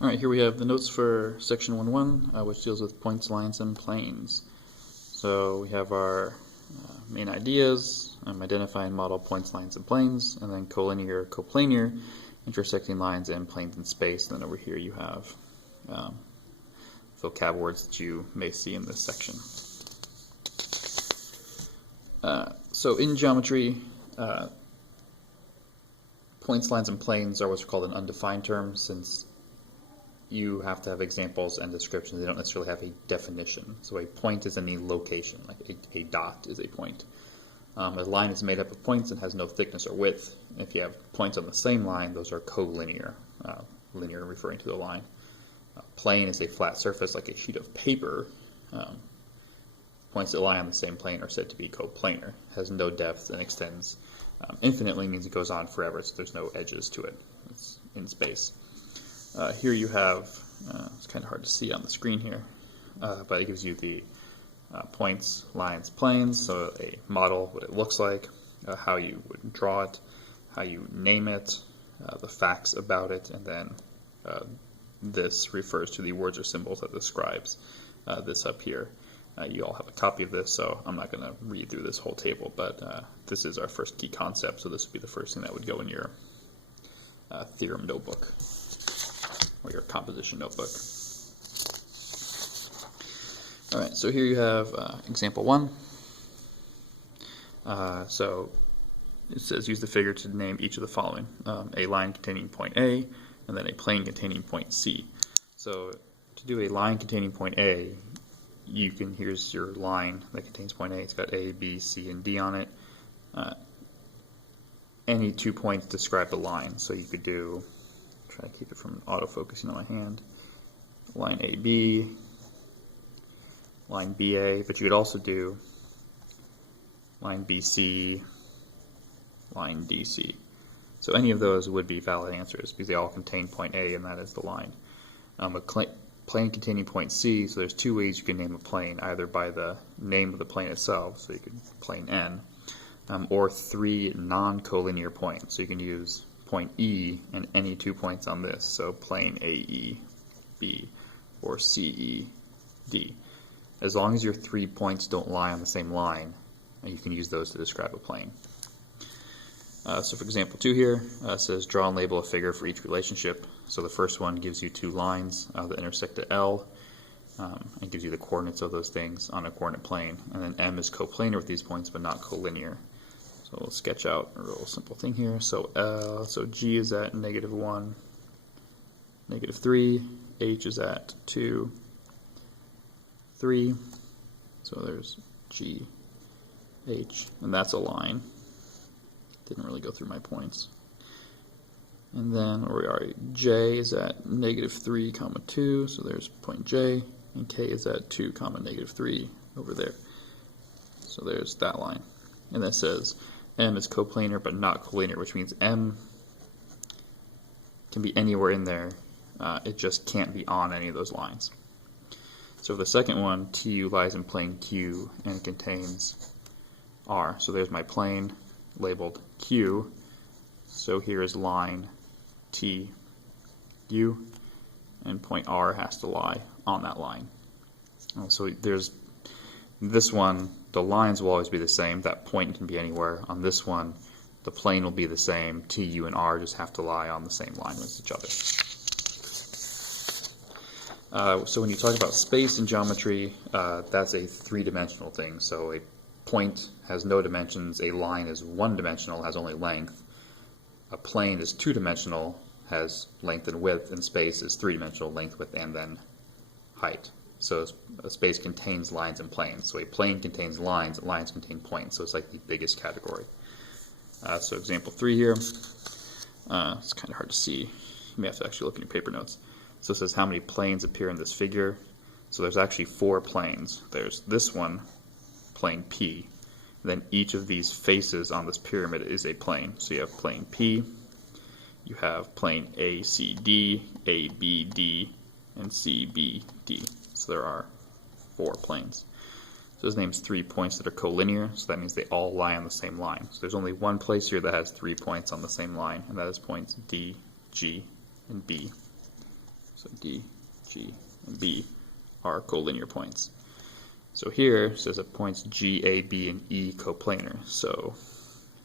Alright, here we have the notes for section 1.1, which deals with points, lines, and planes. So we have our main ideas, identify and model points, lines, and planes, and then collinear, coplanar, intersecting lines and planes in space. And then over here you have vocab words that you may see in this section. So in geometry, points, lines, and planes are what's called an undefined term, since you have to have examples and descriptions. They don't necessarily have a definition. So a point is any location, like a dot is a point. A line is made up of points and has no thickness or width. And if you have points on the same line, those are collinear, linear referring to the line. Plane is a flat surface like a sheet of paper. Points that lie on the same plane are said to be coplanar. Has no depth and extends infinitely, means it goes on forever, so there's no edges to it. It's in space. Here you have, it's kind of hard to see on the screen here, but it gives you the points, lines, planes, so a model, what it looks like, how you would draw it, how you name it, the facts about it, and then this refers to the words or symbols that describes this up here. You all have a copy of this, so I'm not going to read through this whole table, but this is our first key concept, so this would be the first thing that would go in your theorem notebook or your composition notebook. Alright, so here you have example 1. So it says use the figure to name each of the following. A line containing point A, and then a plane containing point C. So to do a line containing point A, here's your line that contains point A. It's got A, B, C, and D on it. Any 2 points describe the line. So you could do, try to keep it from autofocusing on my hand, line AB, line BA, but you could also do line BC, line DC. So any of those would be valid answers because they all contain point A, and that is the line. A plane containing point C, so there's 2 ways you can name a plane, either by the name of the plane itself, so you could plane N, or 3 non-collinear points. So you can use point E and any 2 points on this, so plane AE, B, or CE, D. As long as your 3 points don't lie on the same line, you can use those to describe a plane. So for example 2 here, it says draw and label a figure for each relationship. So the first one gives you 2 lines that intersect at L, and gives you the coordinates of those things on a coordinate plane. And then M is coplanar with these points, but not collinear. So we'll sketch out a real simple thing here. So G is at -1, -3, H is at 2, 3. So there's G, H, and that's a line. Didn't really go through my points. And then where we are, J is at -3, 2, so there's point J, and K is at 2, -3 over there. So there's that line. And that says M is coplanar but not collinear, which means M can be anywhere in there. It just can't be on any of those lines. So for the second one, TU lies in plane Q and it contains R. So there's my plane labeled Q. So here is line TU, and point R has to lie on that line. So there's this one, the lines will always be the same. That point can be anywhere. On this one, the plane will be the same. TU and R just have to lie on the same line with each other. So when you talk about space in geometry, that's a 3-dimensional thing. So a point has no dimensions, a line is 1-dimensional, has only length. A plane is 2-dimensional, has length and width, and space is 3-dimensional, length, width, and then height. So a space contains lines and planes. So a plane contains lines, and lines contain points. So it's like the biggest category. So example 3 here, it's kind of hard to see. You may have to actually look in your paper notes. So it says how many planes appear in this figure. So there's actually 4 planes. There's this one, plane P. Then each of these faces on this pyramid is a plane. So you have plane P, you have plane ACD, ABD, and CBD. So there are 4 planes. So this names 3 points that are collinear, so that means they all lie on the same line. So there's only one place here that has 3 points on the same line, and that is points D, G, and B. So D, G, and B are collinear points. So here it says that points G, A, B, and E coplanar. So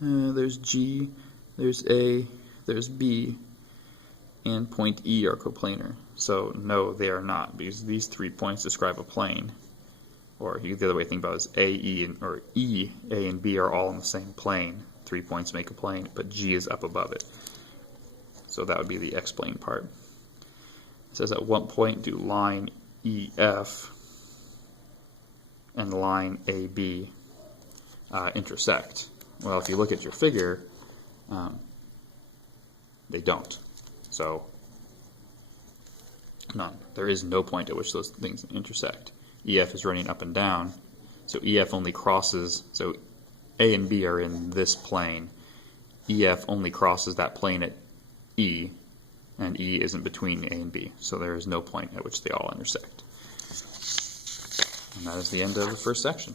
there's G, there's A, there's B, and point E are coplanar. So no, they are not, because these 3 points describe a plane. Or the other way to think about it is A, E, or E, A, and B are all in the same plane. 3 points make a plane, but G is up above it. So that would be the x-plane part. It says at what point do line EF and line AB intersect? Well, if you look at your figure, they don't. So none. There is no point at which those things intersect. EF is running up and down, so EF only crosses, so A and B are in this plane. EF only crosses that plane at E, and E isn't between A and B, so there is no point at which they all intersect. And that is the end of the first section.